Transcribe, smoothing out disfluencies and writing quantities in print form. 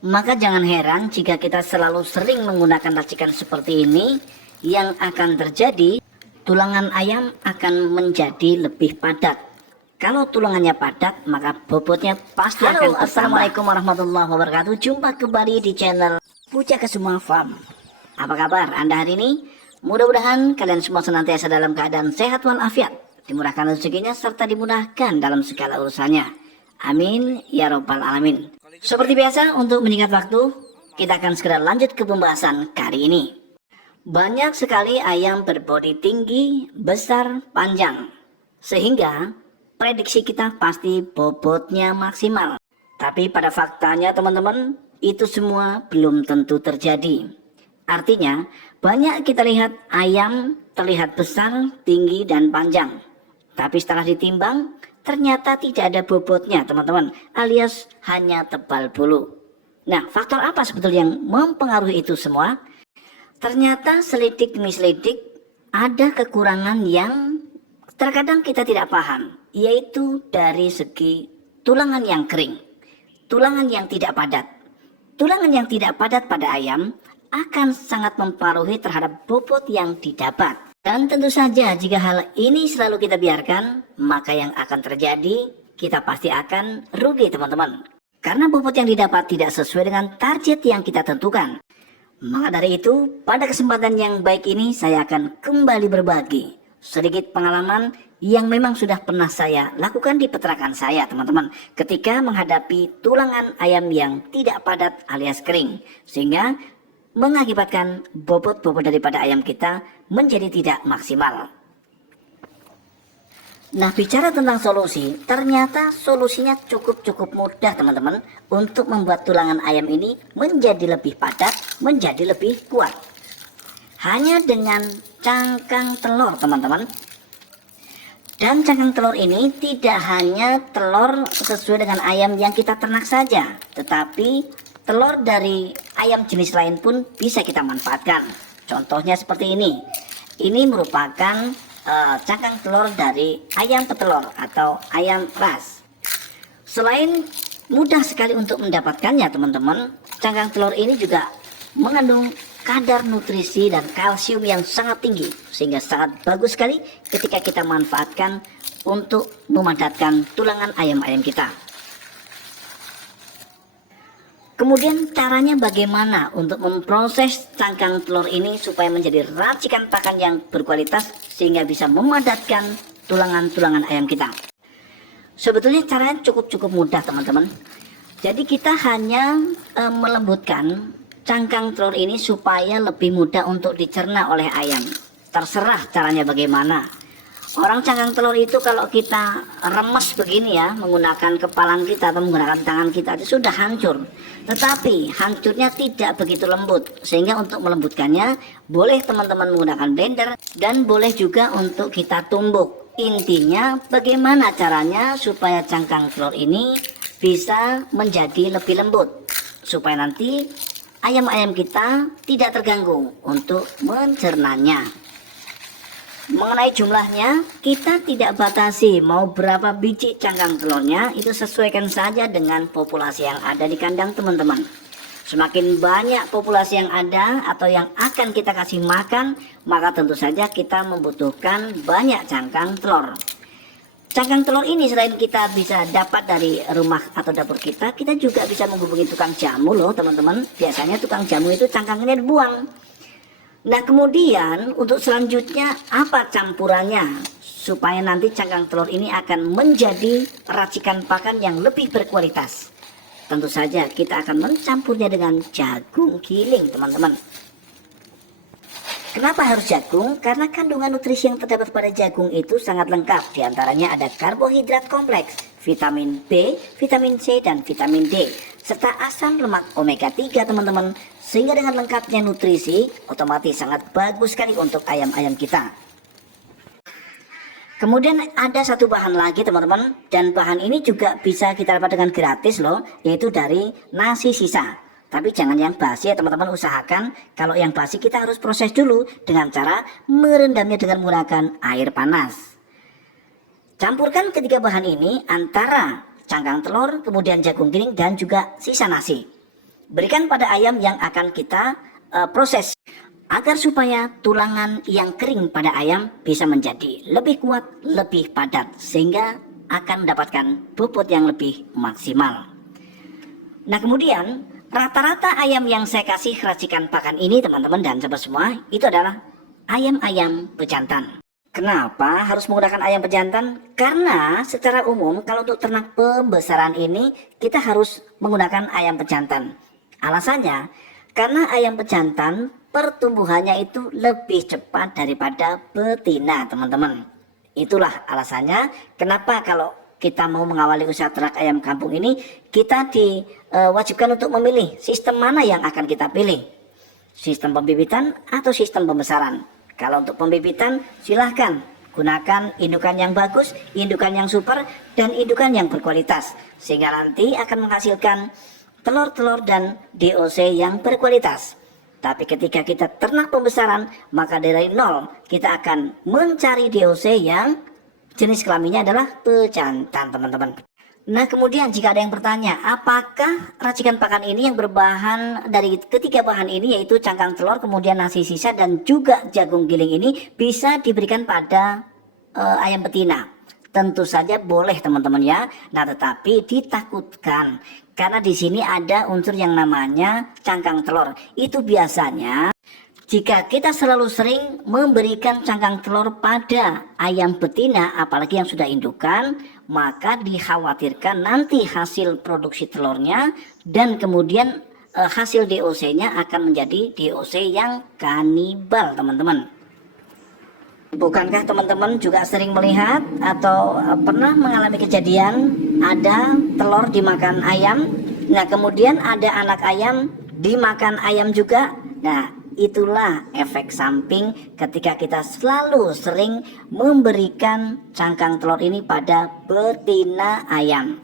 Maka jangan heran jika kita selalu sering menggunakan racikan seperti ini. Yang akan terjadi, tulangan ayam akan menjadi lebih padat. Kalau tulangannya padat, maka bobotnya pasti akan bertambah. Assalamualaikum warahmatullahi wabarakatuh. Jumpa kembali di channel Puja Kesuma Farm. Apa kabar Anda hari ini? Mudah-mudahan kalian semua senantiasa dalam keadaan sehat walafiat, dimurahkan rezekinya serta dimudahkan dalam segala urusannya. Amin ya robbal alamin. Seperti biasa, untuk menyingkat waktu, kita akan segera lanjut ke pembahasan kali ini. Banyak sekali ayam berbodi tinggi, besar, panjang, sehingga prediksi kita pasti bobotnya maksimal. Tapi pada faktanya teman-teman, itu semua belum tentu terjadi. Artinya, banyak kita lihat ayam terlihat besar, tinggi, dan panjang. Tapi setelah ditimbang, ternyata tidak ada bobotnya teman-teman, alias hanya tebal bulu. Nah, faktor apa sebetulnya yang mempengaruhi itu semua? Ternyata selidik demi selidik ada kekurangan yang terkadang kita tidak paham, yaitu dari segi tulangan yang kering, tulangan yang tidak padat. Tulangan yang tidak padat pada ayam akan sangat mempengaruhi terhadap bobot yang didapat. Dan tentu saja jika hal ini selalu kita biarkan, maka yang akan terjadi, kita pasti akan rugi teman-teman. Karena bobot yang didapat tidak sesuai dengan target yang kita tentukan. Maka dari itu, pada kesempatan yang baik ini saya akan kembali berbagi sedikit pengalaman yang memang sudah pernah saya lakukan di peternakan saya teman-teman, ketika menghadapi tulangan ayam yang tidak padat alias kering, sehingga mengakibatkan bobot-bobot daripada ayam kita menjadi tidak maksimal. Nah, bicara tentang solusi, ternyata solusinya cukup mudah teman-teman, untuk membuat tulangan ayam ini menjadi lebih padat, menjadi lebih kuat. Hanya dengan cangkang telur teman-teman. Dan cangkang telur ini tidak hanya telur sesuai dengan ayam yang kita ternak saja, tetapi telur dari ayam jenis lain pun bisa kita manfaatkan. Contohnya seperti ini. Ini merupakan cangkang telur dari ayam petelur atau ayam ras. Selain mudah sekali untuk mendapatkannya teman-teman, cangkang telur ini juga mengandung kadar nutrisi dan kalsium yang sangat tinggi, sehingga sangat bagus sekali ketika kita manfaatkan untuk memadatkan tulangan ayam-ayam kita. Kemudian caranya bagaimana untuk memproses cangkang telur ini supaya menjadi racikan pakan yang berkualitas sehingga bisa memadatkan tulangan-tulangan ayam kita. Sebetulnya caranya cukup mudah teman-teman. Jadi kita hanya melembutkan cangkang telur ini supaya lebih mudah untuk dicerna oleh ayam. Terserah caranya bagaimana. Orang cangkang telur itu kalau kita remes begini ya, menggunakan kepalan kita atau menggunakan tangan kita, itu sudah hancur. Tetapi hancurnya tidak begitu lembut, sehingga untuk melembutkannya boleh teman-teman menggunakan blender dan boleh juga untuk kita tumbuk. Intinya bagaimana caranya supaya cangkang telur ini bisa menjadi lebih lembut, supaya nanti ayam-ayam kita tidak terganggu untuk mencernanya. Mengenai jumlahnya, kita tidak batasi mau berapa biji cangkang telurnya, itu sesuaikan saja dengan populasi yang ada di kandang teman-teman. Semakin banyak populasi yang ada atau yang akan kita kasih makan, maka tentu saja kita membutuhkan banyak cangkang telur. Cangkang telur ini selain kita bisa dapat dari rumah atau dapur kita juga bisa menghubungi tukang jamu loh teman-teman. Biasanya tukang jamu itu cangkangnya dibuang. Nah, kemudian untuk selanjutnya apa campurannya supaya nanti cangkang telur ini akan menjadi racikan pakan yang lebih berkualitas? Tentu saja kita akan mencampurnya dengan jagung giling teman-teman. Kenapa harus jagung? Karena kandungan nutrisi yang terdapat pada jagung itu sangat lengkap. Di antaranya ada karbohidrat kompleks, vitamin B, vitamin C, dan vitamin D, serta asam lemak omega 3 teman-teman. Sehingga dengan lengkapnya nutrisi, otomatis sangat bagus sekali untuk ayam-ayam kita. Kemudian ada satu bahan lagi teman-teman, dan bahan ini juga bisa kita dapat dengan gratis loh, yaitu dari nasi sisa. Tapi jangan yang basi ya teman-teman, usahakan kalau yang basi kita harus proses dulu dengan cara merendamnya dengan menggunakan air panas. Campurkan ketiga bahan ini antara cangkang telur, kemudian jagung giling, dan juga sisa nasi. berikan pada ayam yang akan kita proses, agar supaya tulangan yang kering pada ayam bisa menjadi lebih kuat, lebih padat, sehingga akan mendapatkan bobot yang lebih maksimal. Nah, kemudian rata-rata ayam yang saya kasih racikan pakan ini teman-teman dan sahabat semua, itu adalah ayam-ayam pejantan. Kenapa harus menggunakan ayam pejantan? Karena secara umum kalau untuk ternak pembesaran ini kita harus menggunakan ayam pejantan. Alasannya, karena ayam pejantan pertumbuhannya itu lebih cepat daripada betina teman-teman. Itulah alasannya kenapa kalau kita mau mengawali usaha ternak ayam kampung ini, kita diwajibkan untuk memilih sistem mana yang akan kita pilih. Sistem pembibitan atau sistem pembesaran. Kalau untuk pembibitan silahkan gunakan indukan yang bagus, indukan yang super, dan indukan yang berkualitas. Sehingga nanti akan menghasilkan telur-telur dan DOC yang berkualitas. Tapi ketika kita ternak pembesaran, maka dari nol kita akan mencari DOC yang jenis kelaminnya adalah pejantan teman-teman. Nah, kemudian jika ada yang bertanya, apakah racikan pakan ini yang berbahan dari ketiga bahan ini, yaitu cangkang telur, kemudian nasi sisa, dan juga jagung giling ini bisa diberikan pada ayam betina? Tentu saja boleh teman-teman ya. Nah, tetapi ditakutkan karena di sini ada unsur yang namanya cangkang telur. Itu biasanya jika kita selalu sering memberikan cangkang telur pada ayam betina, apalagi yang sudah indukan, maka dikhawatirkan nanti hasil produksi telurnya dan kemudian hasil DOC-nya akan menjadi DOC yang kanibal teman-teman. Bukankah teman-teman juga sering melihat atau pernah mengalami kejadian ada telur dimakan ayam, nah kemudian ada anak ayam dimakan ayam juga? Nah, itulah efek samping ketika kita selalu sering memberikan cangkang telur ini pada betina ayam.